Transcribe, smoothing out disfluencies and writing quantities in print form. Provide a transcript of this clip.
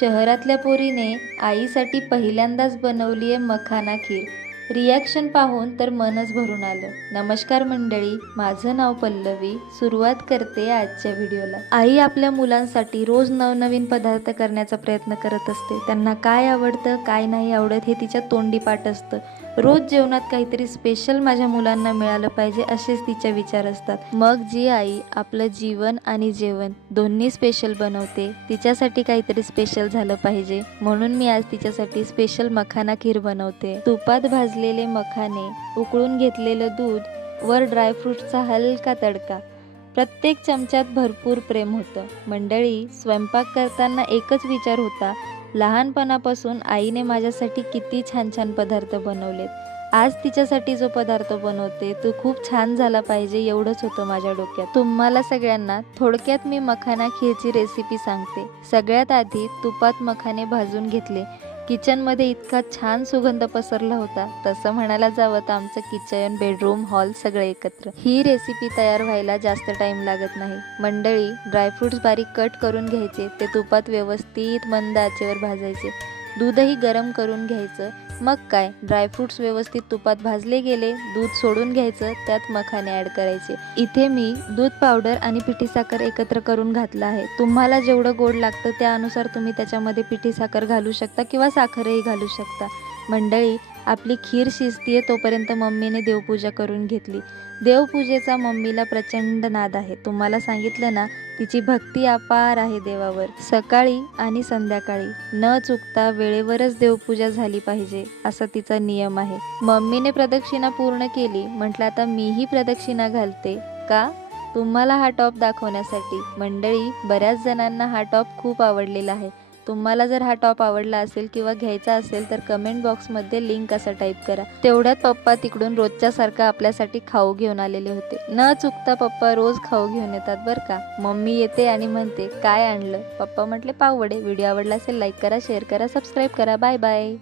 शहरातल्या पोरीने आईसाठी पहिल्यांदाच बनवली आहे मखाना खीर. रिॲक्शन पाहून तर मनच भरून आलं. नमस्कार मंडळी, माझं नाव पल्लवी. सुरुवात करते आजच्या व्हिडिओला. आई आपल्या मुलांसाठी रोज नवनवीन पदार्थ करण्याचा प्रयत्न करत असते. त्यांना काय आवडतं काय नाही आवडत हे तिच्या तोंडी पाठ असतं. रोज जेवणात काहीतरी स्पेशल माझ्या मुलांना मिळालं पाहिजे असेच तिचे विचार असतात. मग जी आई आपलं जीवन आणि जेवण दोन्ही स्पेशल बनवते, तिच्यासाठी काहीतरी स्पेशल झालं पाहिजे म्हणून मी आज तिच्यासाठी स्पेशल मखाना खीर बनवते. तुपात भाजलेले मखाने, उकळून घेतलेलं दूध, वर ड्रायफ्रूटचा हलका तडका. प्रत्येक चमच्यात भरपूर प्रेम होतं. मंडळी, स्वयंपाक करताना एकच विचार होता, लहानपणापासून आईने माझ्यासाठी किती छान छान पदार्थ बनवलेत. आज तिच्यासाठी जो पदार्थ बनवते तो खूप छान झाला पाहिजे एवढंच होतं माझ्या डोक्यात. तुम्हाला सगळ्यांना थोडक्यात मी मखाना खीरची रेसिपी सांगते. सगळ्यात आधी तुपात मखाने भाजून घेतले. किचनमध्ये इतका छान सुगंध पसरला होता, तसं म्हणायला जावं तर आमचं किचन, बेडरूम, हॉल सगळं एकत्र. ही रेसिपी तयार व्हायला जास्त टाइम लागत नाही. मंडळी, ड्रायफ्रूट्स बारीक कट करून घ्यायचे, ते तुपात व्यवस्थित मंद आचेवर भाजायचे. दूधही गरम करून घ्यायचं. मग काय, ड्रायफ्रूट्स व्यवस्थित तुपात भाजले गेले, दूध सोडून घ्यायचं, त्यात मखाने ॲड करायचे. इथे मी दूध पावडर आणि पिठी साखर एकत्र करून घातलं आहे. तुम्हाला जेवढं गोड लागतं त्यानुसार तुम्ही त्याच्यामध्ये पिठी साखर घालू शकता किंवा साखरही घालू शकता. मंडळी, आपली खीर शिजतीये तोपर्यंत मम्मीने देवपूजा करून घेतली. देवपूजेचा मम्मीला प्रचंड नाद आहे. तुम्हाला सांगितलं ना, तिची भक्ती अपार आहे देवावर. सकाळी आणि संध्याकाळी न चुकता वेळेवरच देवपूजा झाली पाहिजे असा तिचा नियम आहे. मम्मीने प्रदक्षिणा पूर्ण केली. म्हटलं आता मीही प्रदक्षिणा घालते. का? तुम्हाला हा टॉप दाखवण्यासाठी. मंडळी, बऱ्याच जणांना हा टॉप खूप आवडलेला आहे. तुम्हाला जर हा टॉप आवडला असेल किंवा घ्यायचा असेल तर कमेंट बॉक्समध्ये लिंक असं टाईप करा. तेवढ्यात पप्पा तिकडून रोजच्या सारखं आपल्यासाठी खाऊ घेऊन आलेले होते. न चुकता पप्पा रोज खाऊ घेऊन येतात बरं का. मम्मी येते आणि म्हणते, काय आणलं? पप्पा म्हटले, पाववडे. व्हिडिओ आवडला असेल लाईक करा, शेअर करा, सबस्क्राईब करा. Bye bye.